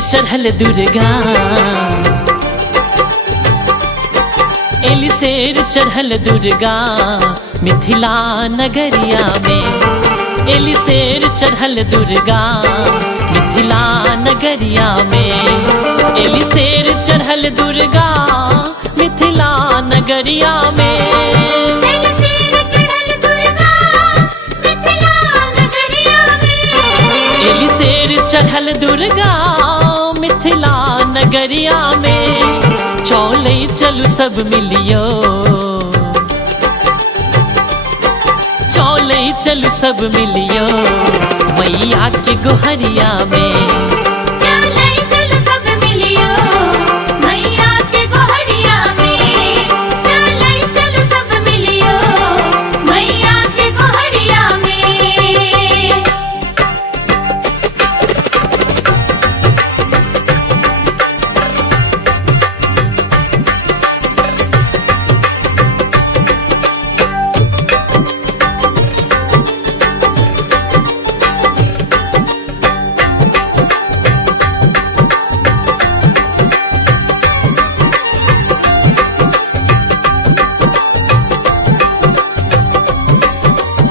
चढ़ल दुर्गा, एली शेर चढ़ल दुर्गा मिथिला नगरिया में। एली शेर चढ़ल दुर्गा मिथिला नगरिया में। एली शेर चढ़ल दुर्गा मिथिला नगरिया में। एली शेर चढ़ल दुर्गा मिथिला नगरिया में। चौले चलू सब मिलियो, चौले चलू सब मिलियो मैया के गोहरिया में।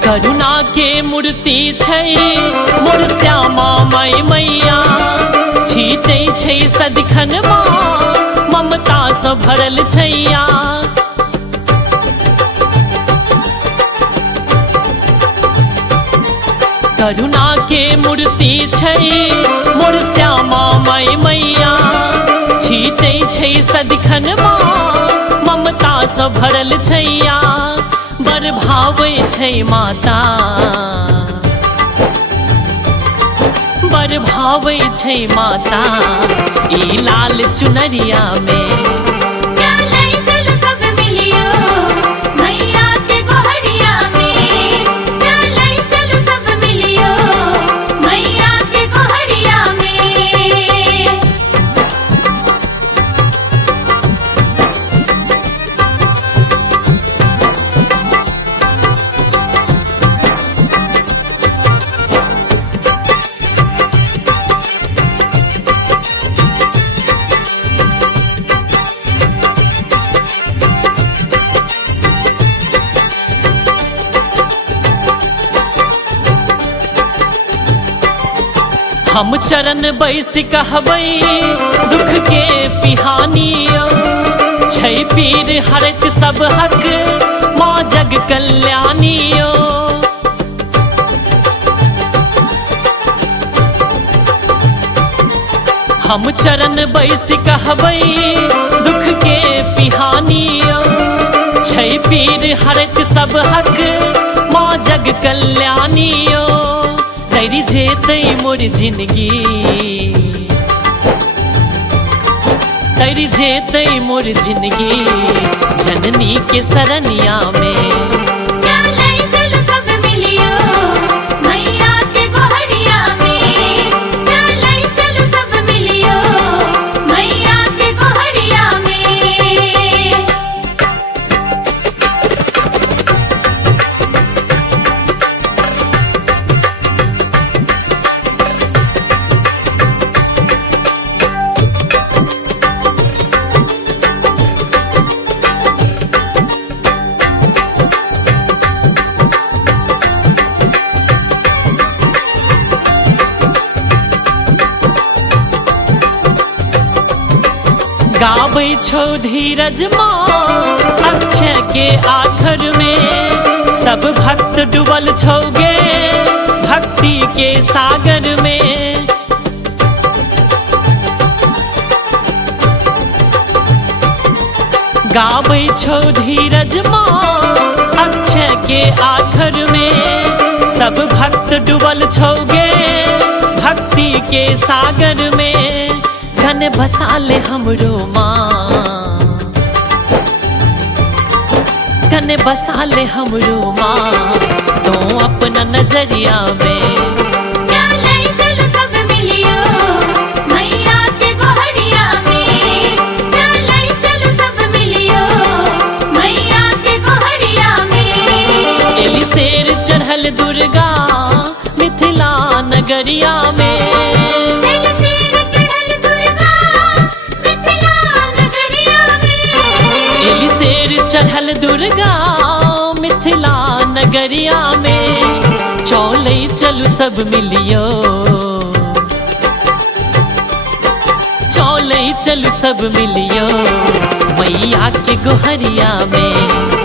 करुणा के मूर्ति छै मोर श्यामा माय मैया। छीटै छै सदिखन माँ ममता सँ भरल छैया। करुणा के मूर्ति छै मोर श्यामा माय मैया। छीटै छै सदिखन माँ ममता सँ भरल छैया। बर भावै छै माता, बर भावै छै माता ई लाल चुनरिया में। हम चरण बैस कहबै दुख के पिहानियो। छै पीर हरत सब हक माँ जग कल्याणियो। हम चरण बैस कहबै दुख के पिहानियो। छै पीर हरत सब हक माँ जग कल्याणियो। तैरी जेतै मोर जिंदगी, तैरी जेतै मोर जिंदगी जननी के सरनिया में। गाबै छौ धीरज माँ अक्षय के आखर में। सब भक्त डूबल छौ गे भक्ति के सागर में। गाबै छौ धीरज माँ अक्षय के आखर में। सब भक्त डूबल छौ गे भक्ति के सागर में। धन बसा ले हमरो माँ, धन बसा ले हमरो माँ तो अपना नजरिया में। एली शेर चढ़ल दुर्गा मिथिला नगरिया में। चढ़ल दुर्गा मिथिला नगरिया में, चौले चलू सब मिलियो, चौले चलू सब मिलियो, मैया के गोहरिया में।